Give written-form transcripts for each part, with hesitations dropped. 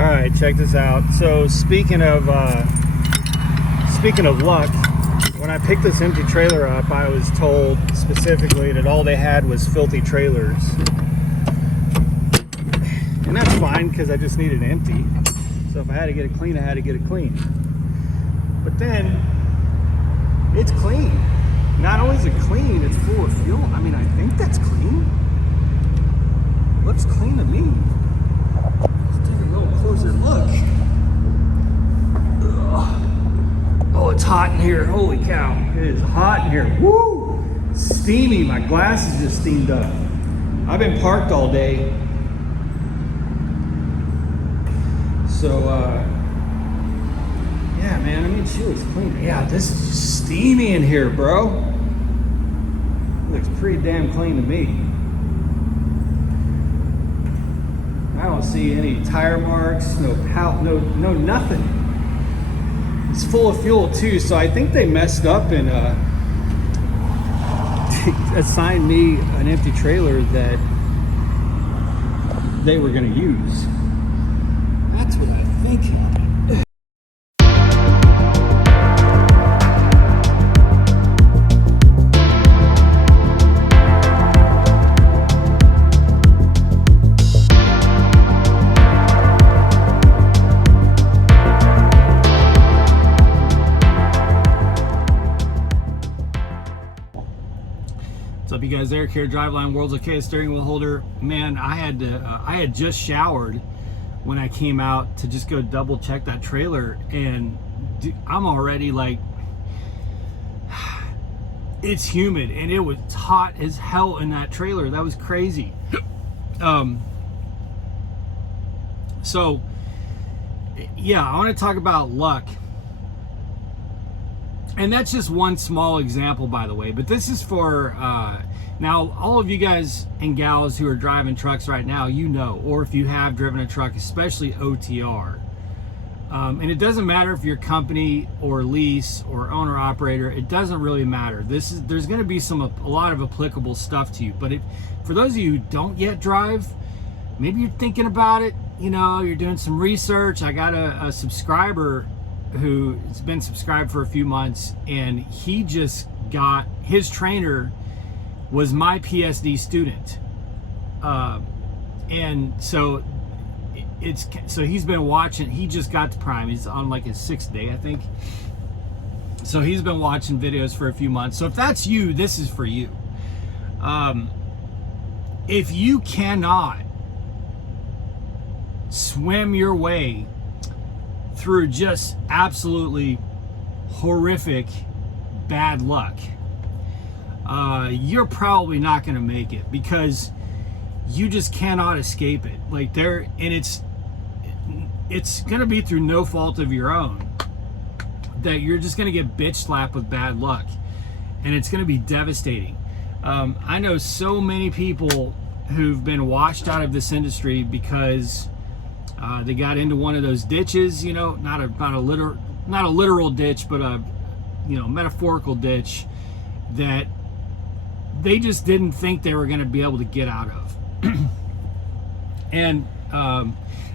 All right, check this out. So speaking of luck, when I picked this empty trailer up, I was told specifically that all they had was filthy trailers, and that's fine because I just needed empty. So if I had to get it clean, I had to get it clean. But then it's clean. Not only is it clean, it's full of fuel. I mean, I think that's clean. Looks clean to me. Let's take a little closer look. Ugh. Oh, it's hot in here. Holy cow. It is hot in here. Woo! Steamy. My glasses just steamed up. I've been parked all day. So, yeah, man, I mean, she looks clean. Yeah, this is just steamy in here, bro. Looks pretty damn clean to me. I don't see any tire marks, no nothing. It's full of fuel too, so I think they messed up and assigned me an empty trailer that they were gonna use. That's what I think happened. What's up, you guys? Eric here, Driveline World's okay, steering wheel holder. Man, I had just showered when I came out to just go double check that trailer, and I'm already like, it's humid and it was hot as hell in that trailer. That was crazy. So yeah, I want to talk about luck. And that's just one small example, by the way, but this is for now all of you guys and gals who are driving trucks right now, you know, or if you have driven a truck, especially OTR, and it doesn't matter if you're company or lease or owner operator, it doesn't really matter. There's going to be a lot of applicable stuff to you, but for those of you who don't yet drive, maybe you're thinking about it, you know, you're doing some research. I got a subscriber who's been subscribed for a few months, and he just got, his trainer was my PSD student, and so he's been watching. He just got to Prime. He's on like his 6th day, I think. So he's been watching videos for a few months. So if that's you, this is for you. If you cannot swim your way through just absolutely horrific bad luck, you're probably not going to make it, because you just cannot escape it. Like it's going to be through no fault of your own that you're just going to get bitch slapped with bad luck, and it's going to be devastating. I know so many people who've been washed out of this industry because they got into one of those ditches, you know, not a literal ditch, but a, you know, metaphorical ditch that they just didn't think they were going to be able to get out of. And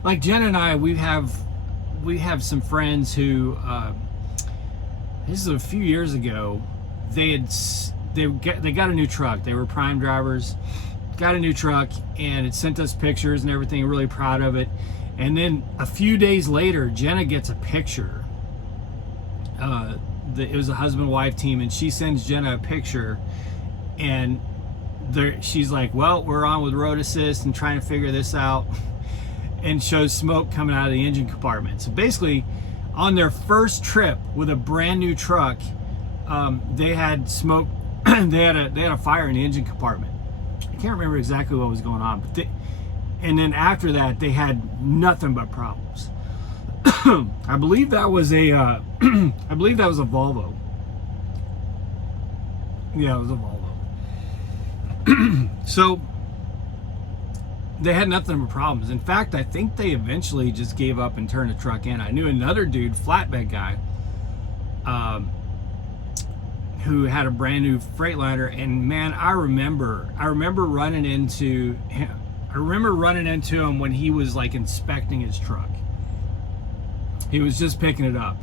like Jen and I, we have some friends who this is a few years ago. They got a new truck. They were Prime drivers, got a new truck, and it sent us pictures and everything. Really proud of it. And then a few days later, Jenna gets a picture. It was a husband-wife team, and she sends Jenna a picture, and she's like, well, we're on with road assist and trying to figure this out, and shows smoke coming out of the engine compartment. So basically, on their first trip with a brand new truck, they had smoke. they had a fire in the engine compartment. I can't remember exactly what was going on, but and then after that, they had nothing but problems. I believe that was a Volvo. Yeah, it was a Volvo. So they had nothing but problems. In fact, I think they eventually just gave up and turned the truck in. I knew another dude, flatbed guy, who had a brand new Freightliner, and man, I remember running into him. I remember running into him when he was like inspecting his truck. He was just picking it up.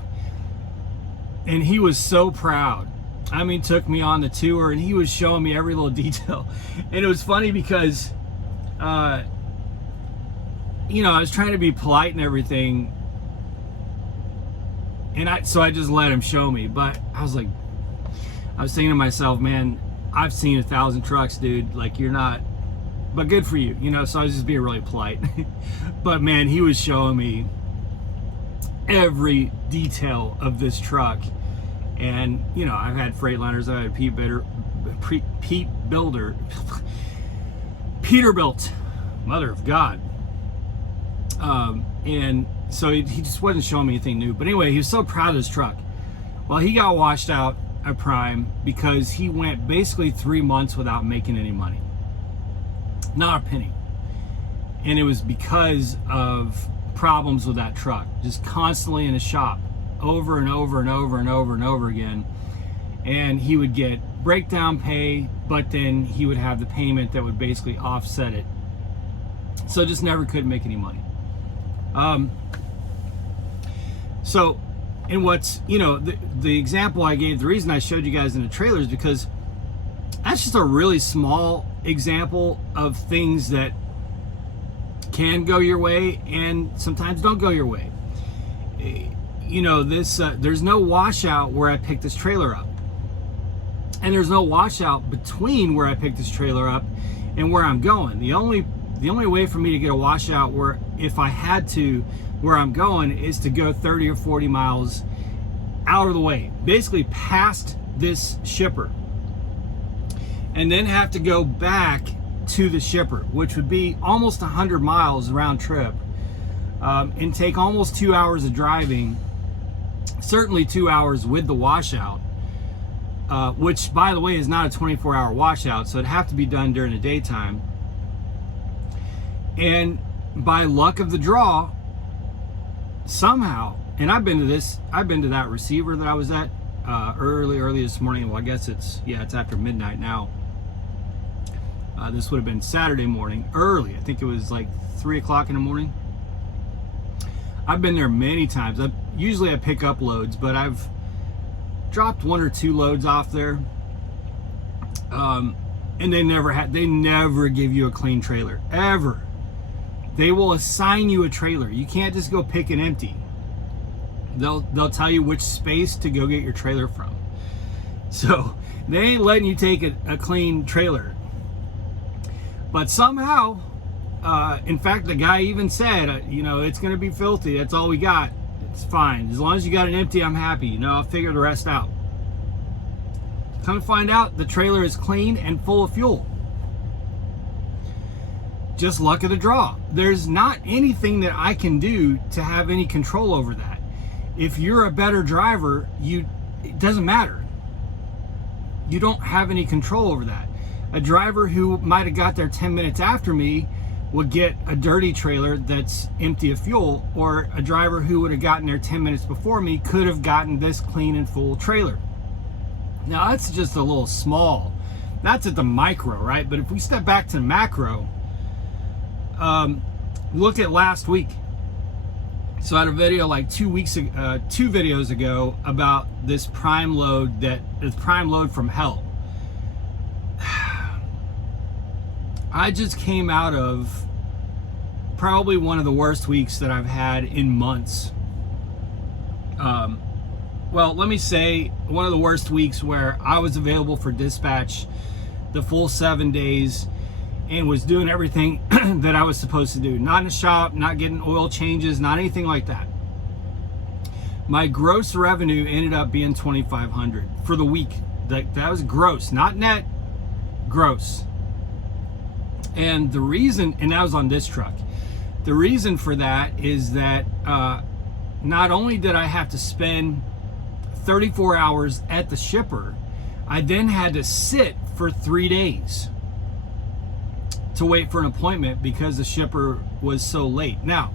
And he was so proud. I mean, took me on the tour and he was showing me every little detail. And it was funny because, you know, I was trying to be polite and everything. And so I just let him show me. But I was thinking to myself, man, I've seen 1,000 trucks, dude. Like, you're not, but good for you, you know. So I was just being really polite. But man, he was showing me every detail of this truck. And you know, I've had Freightliners, I've had Peterbilt, mother of God. And so he just wasn't showing me anything new. But anyway, he was so proud of his truck. Well, he got washed out at Prime because he went basically 3 months without making any money. Not a penny. And it was because of problems with that truck. Just constantly in the shop, over and over and over and over and over again. And he would get breakdown pay, but then he would have the payment that would basically offset it. So just never could make any money. So, and what's, you know, the example I gave, the reason I showed you guys in the trailer is because that's just a really small example of things that can go your way and sometimes don't go your way. You know, this there's no washout where I picked this trailer up, and there's no washout between where I picked this trailer up and where I'm going. The only way for me to get a washout, where if I had to, where I'm going, is to go 30 or 40 miles out of the way, basically past this shipper, and then have to go back to the shipper, which would be almost 100 miles round trip, and take almost 2 hours of driving, certainly 2 hours with the washout, which by the way is not a 24-hour washout, so it'd have to be done during the daytime. And by luck of the draw, somehow, and I've been to that receiver that I was at early this morning. Well, I guess it's after midnight now. This would have been Saturday morning, early. I think it was like 3 o'clock in the morning. I've been there many times. Usually I pick up loads, but I've dropped 1 or 2 loads off there. And they never give you a clean trailer, ever. They will assign you a trailer. You can't just go pick an empty. They'll tell you which space to go get your trailer from. So they ain't letting you take a clean trailer. But somehow, in fact, the guy even said, you know, it's going to be filthy. That's all we got. It's fine. As long as you got an empty, I'm happy. You know, I'll figure the rest out. Come to find out, the trailer is clean and full of fuel. Just luck of the draw. There's not anything that I can do to have any control over that. If you're a better driver, it doesn't matter. You don't have any control over that. A driver who might have got there 10 minutes after me would get a dirty trailer that's empty of fuel, or a driver who would have gotten there 10 minutes before me could have gotten this clean and full trailer. Now that's just a little small. That's at the micro, right? But if we step back to macro, look at last week. So I had a video like 2 videos ago about this prime load from hell. I just came out of probably one of the worst weeks that I've had in months. Well, let me say one of the worst weeks where I was available for dispatch the full 7 days and was doing everything that I was supposed to do. Not in the shop, not getting oil changes, not anything like that. My gross revenue ended up being $2,500 for the week. That was gross, not net, gross. And the reason, and that was on this truck, the reason for that is that not only did I have to spend 34 hours at the shipper, I then had to sit for 3 days to wait for an appointment because the shipper was so late. Now,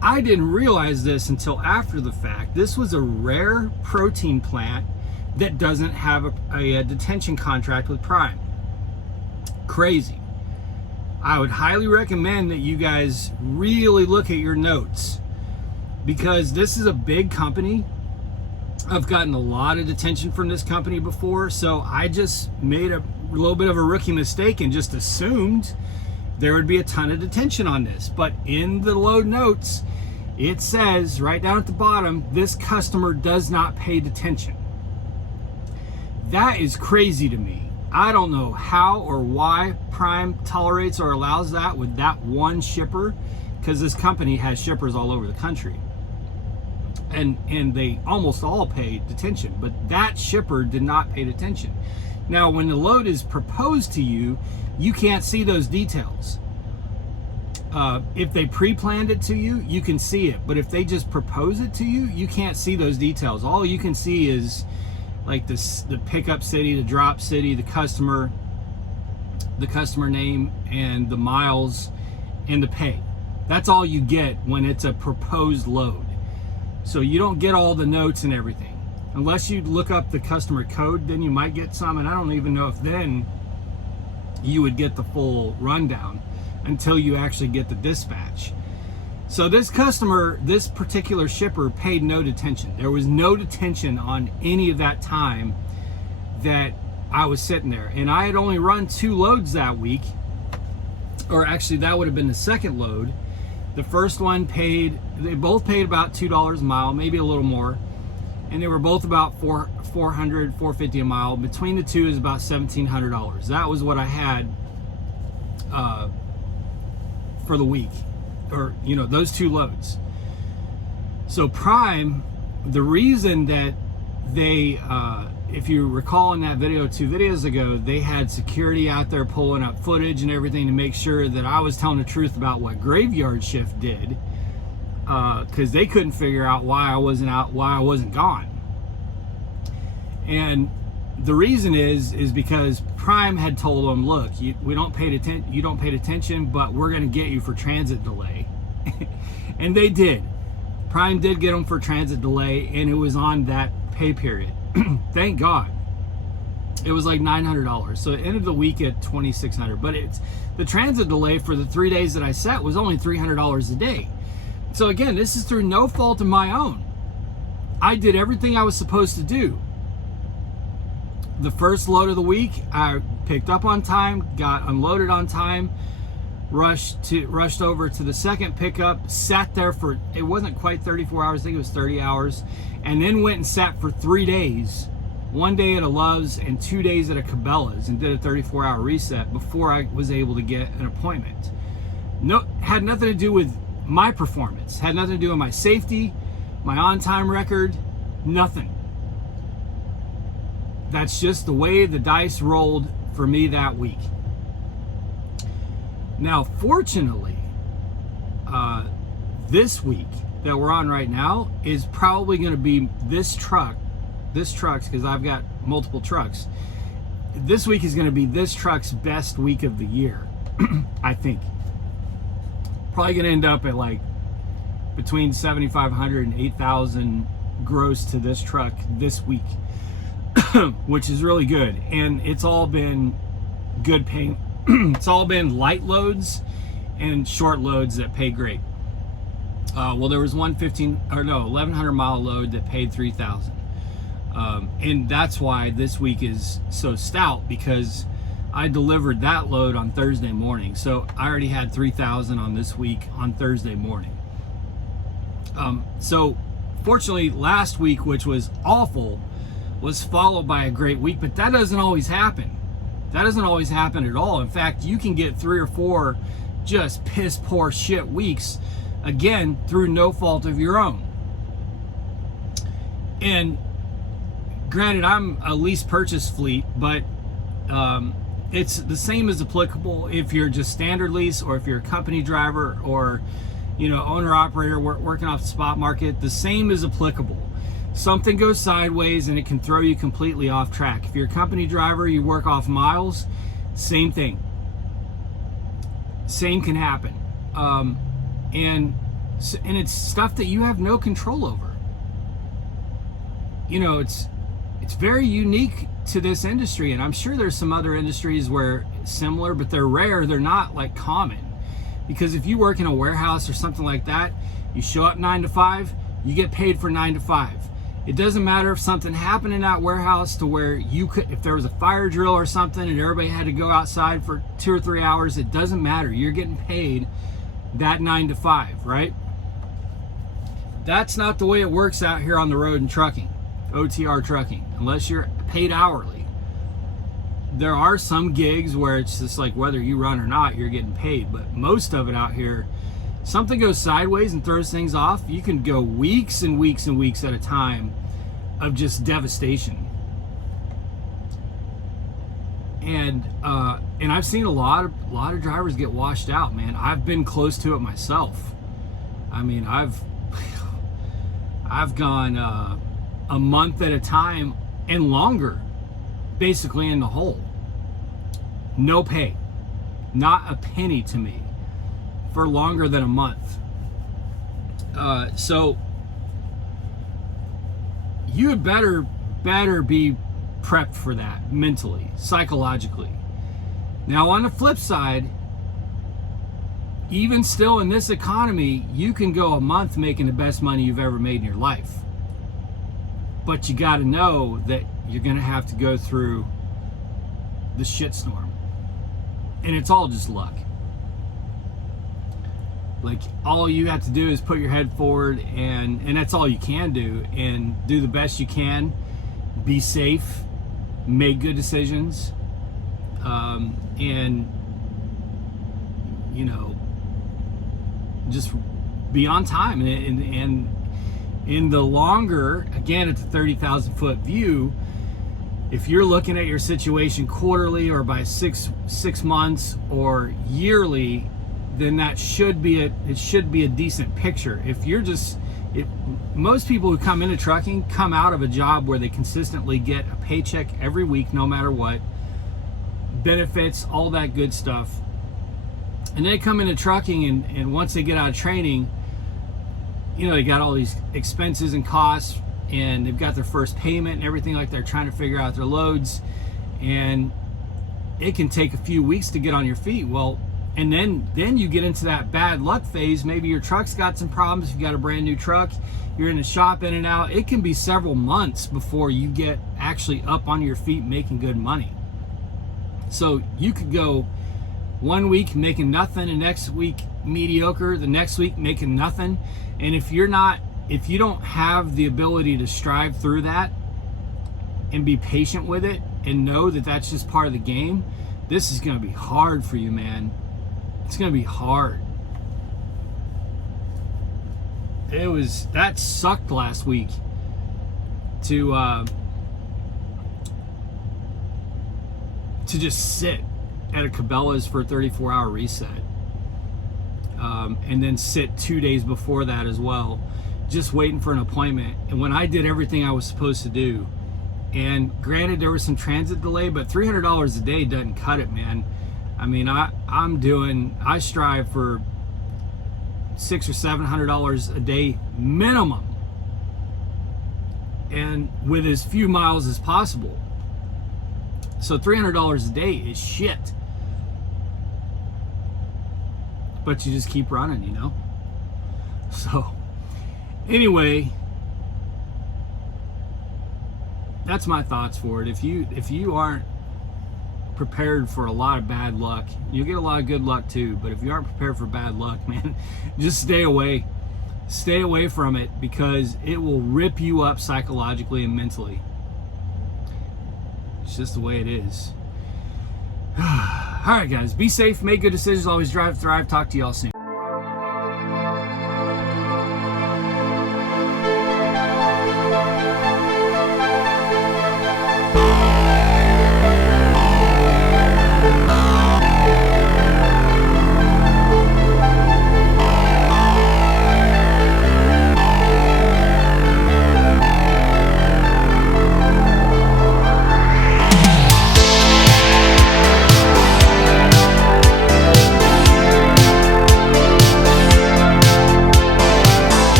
I didn't realize this until after the fact. This was a rare protein plant that doesn't have a detention contract with Prime. Crazy. I would highly recommend that you guys really look at your notes, because this is a big company. I've gotten a lot of detention from this company before, so I just made a little bit of a rookie mistake and just assumed there would be a ton of detention on this. But in the load notes, it says right down at the bottom, this customer does not pay detention. That is crazy to me. I don't know how or why Prime tolerates or allows that with that one shipper, because this company has shippers all over the country. And they almost all pay detention, but that shipper did not pay detention. Now, when the load is proposed to you, you can't see those details. If they pre-planned it to you, you can see it. But if they just propose it to you, you can't see those details. All you can see is like this, the pickup city, the drop city, the customer name, and the miles, and the pay. That's all you get when it's a proposed load. So you don't get all the notes and everything. Unless you look up the customer code, then you might get some, and I don't even know if then you would get the full rundown until you actually get the dispatch. So this customer, this particular shipper, paid no detention. There was no detention on any of that time that I was sitting there. And I had only run 2 loads that week, or actually that would have been the second load. The first one they both paid about $2 a mile, maybe a little more. And they were both about $450 a mile. Between the two is about $1,700. That was what I had for the week, or those 2 loads. So Prime, the reason that they, if you recall in that video 2 videos ago, they had security out there pulling up footage and everything to make sure that I was telling the truth about what Graveyard Shift did, because they couldn't figure out why I wasn't gone. And the reason is because Prime had told them, look, you don't pay attention, but we're going to get you for transit delay. And they did. Prime did get them for transit delay, and it was on that pay period. Thank God. It was like $900. So it ended the week at $2,600. But the transit delay for the 3 days that I sat was only $300 a day. So again, this is through no fault of my own. I did everything I was supposed to do. The first load of the week, I picked up on time, got unloaded on time, rushed over to the second pickup, sat there for, it wasn't quite 34 hours, I think it was 30 hours, and then went and sat for 3 days, 1 day at a Love's and 2 days at a Cabela's, and did a 34-hour reset before I was able to get an appointment. No, had nothing to do with my performance, had nothing to do with my safety, my on-time record, nothing. That's just the way the dice rolled for me that week. Now, fortunately, this week that we're on right now is probably going to be this truck's, because I've got multiple trucks. This week is going to be this truck's best week of the year, I think. Probably going to end up at like between 7,500 and 8,000 gross to this truck this week. Which is really good, and it's all been good paying. It's all been light loads and short loads that pay great. Well, there was one 1,100 mile load that paid 3,000, and that's why this week is so stout, because I delivered that load on Thursday morning, so I already had 3,000 on this week on Thursday morning. So fortunately, last week, which was awful, was followed by a great week, but that doesn't always happen. That doesn't always happen at all. In fact, you can get 3 or 4 just piss poor shit weeks, again, through no fault of your own. And granted, I'm a lease purchase fleet, but it's the same as applicable if you're just standard lease, or if you're a company driver, or owner operator working off the spot market. The same is applicable. Something goes sideways and it can throw you completely off track. If you're a company driver, you work off miles, same thing. Same can happen. And it's stuff that you have no control over. It's very unique to this industry, and I'm sure there's some other industries where similar, but they're rare. They're not like common, because if you work in a warehouse or something like that, you show up 9 to 5, you get paid for 9 to 5. It doesn't matter if something happened in that warehouse to where you could, if there was a fire drill or something and everybody had to go outside for 2 or 3 hours, it doesn't matter. You're getting paid that 9 to 5, right? That's not the way it works out here on the road in trucking, OTR trucking, unless you're paid hourly. There are some gigs where it's just like whether you run or not, you're getting paid, but most of it out here, something goes sideways and throws things off, you can go weeks and weeks and weeks at a time of just devastation. And I've seen a lot of drivers get washed out, man. I've been close to it myself. I mean, I've gone a month at a time and longer, basically in the hole. No pay, not a penny to me, for longer than a month. So you had better be prepped for that mentally, psychologically. Now on the flip side, even still in this economy, you can go a month making the best money you've ever made in your life. But you got to know that you're going to have to go through the shitstorm. And it's all just luck. Like, all you have to do is put your head forward, and that's all you can do, and do the best you can. Be safe, make good decisions, and, you know, just be on time. And in the longer, again, at the 30,000 foot view, if you're looking at your situation quarterly or by six months or yearly, then that should be a decent picture. If you're most people who come into trucking come out of a job where they consistently get a paycheck every week, no matter what, benefits, all that good stuff. And they come into trucking, and once they get out of training, you know, they got all these expenses and costs, and they've got their first payment and everything, like they're trying to figure out their loads, and it can take a few weeks to get on your feet. Well, and then you get into that bad luck phase. Maybe your truck's got some problems. You've got a brand new truck, you're in the shop in and out. It can be several months before you get actually up on your feet making good money. So you could go 1 week making nothing, the next week mediocre, the next week making nothing. And if you don't have the ability to strive through that and be patient with it and know that that's just part of the game, this is going to be hard for you, man. It's going to be hard. That sucked last week to just sit at a Cabela's for a 34-hour reset, and then sit 2 days before that as well, just waiting for an appointment. And when I did everything I was supposed to do, and granted there was some transit delay, but $300 a day doesn't cut it, man. I mean, I strive for $600 or $700 a day minimum, and with as few miles as possible. So $300 a day is shit. But you just keep running, you know? So, anyway, that's my thoughts for it. If you aren't prepared for a lot of bad luck, you'll get a lot of good luck too. But if you aren't prepared for bad luck, man, just stay away. Stay away from it, because it will rip you up psychologically and mentally. It's just the way it is. All right, guys, be safe, make good decisions, always drive, thrive. Talk to y'all soon.